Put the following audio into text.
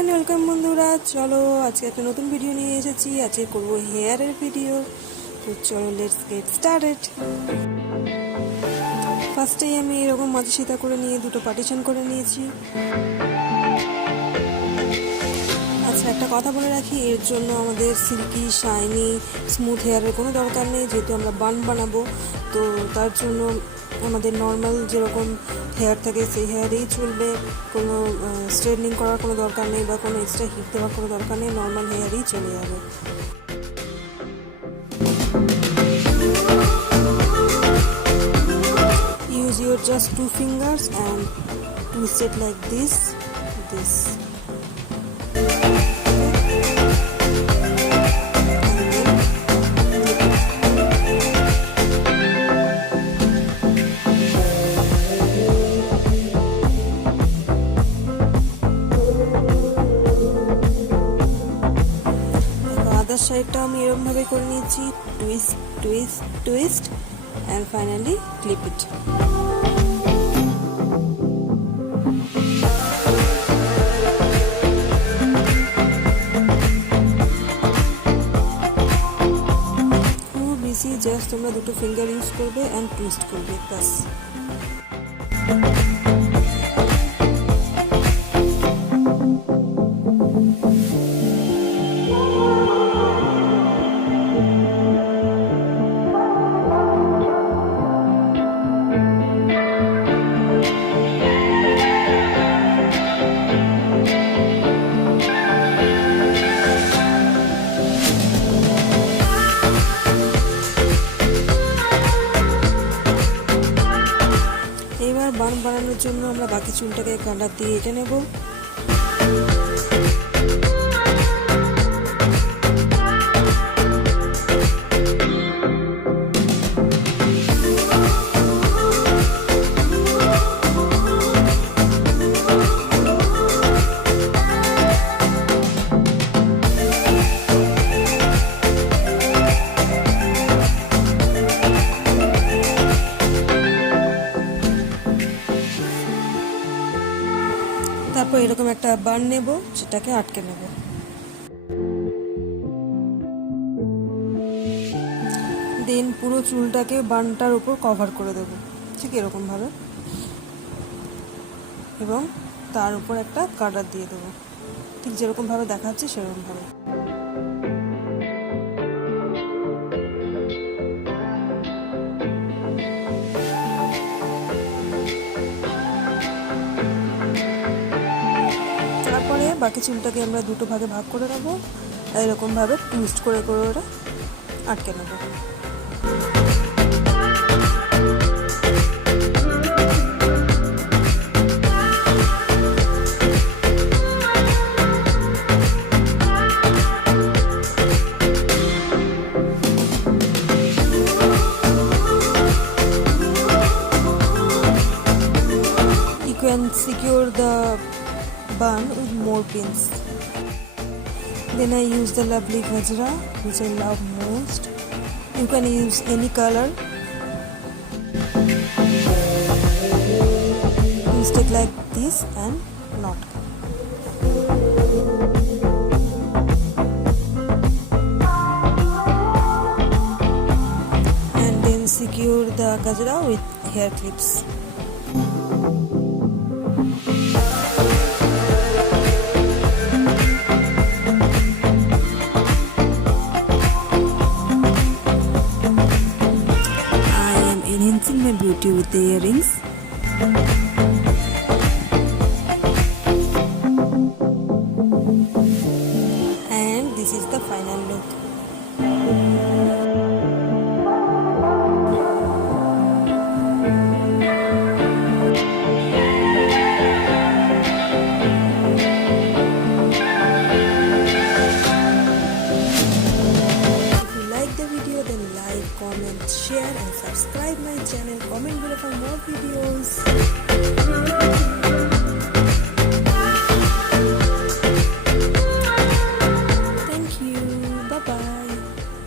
And welcome বন্ধুরা, চলো আজকে একটা নতুন ভিডিও নিয়ে এসেছি। আজকে করবো হেয়ারের ভিডিও। তো চলো লেটস গেট স্টার্টেড। ফার্স্টেই আমি এরকম মাঝে সিধা করে নিয়ে দুটো পার্টিশন করে নিয়েছি। আচ্ছা, একটা কথা বলে রাখি, এর জন্য আমাদের সিল্কি শাইনি স্মুথ হেয়ারের কোনো দরকার নেই, যেহেতু আমরা বান বানাবো। তো তার জন্য আমাদের নর্মাল যেরকম হেয়ার থাকে সেই হেয়ারেই চলবে। কোনো স্ট্রেটনিং করার কোনো দরকার নেই বা কোনো এক্সট্রা হিট দেওয়ার কোনো দরকার নেই, নর্মাল হেয়ারেই চলে যাবে। Use your just 2 fingers and twist it like this. আদার সাইডটা আমি এরকম ভাবে করে নিয়েছি, twist twist twist and finally clip it. খুব ইজি, জাস্ট তোমরা দুটো ফিঙ্গার ইউজ করবে and টুইস্ট করবে, বাস। এবার বান বানানোর জন্য আমরা বাকি চুলটাকে কালার দিয়ে এঁটে নেব। তারপর এরকম একটা বান নেব, সেটাকে আটকে নেব। দেন পুরো চুলটাকে বানটার উপর কভার করে দেব, ঠিক এরকম ভাবে, এবং তার উপর একটা কাটার দিয়ে দেবো, ঠিক যেরকম ভাবে দেখাচ্ছে সেরকম ভাবে। তারপরে বাকি চুলটাকে আমরা দুটো ভাগে ভাগ করে নেব, এরকম ভাবে টুইস্ট করে করে ওরা আটকে নেব। You can secure the bun with more pins. Then I use the lovely Gajra, which I love most. You can use any color. Twist it like this and knot. And then secure the Gajra with hair clips. Enhancing my beauty with the earrings. And this is the final look. Comment, share and subscribe my channel. Comment below for more videos.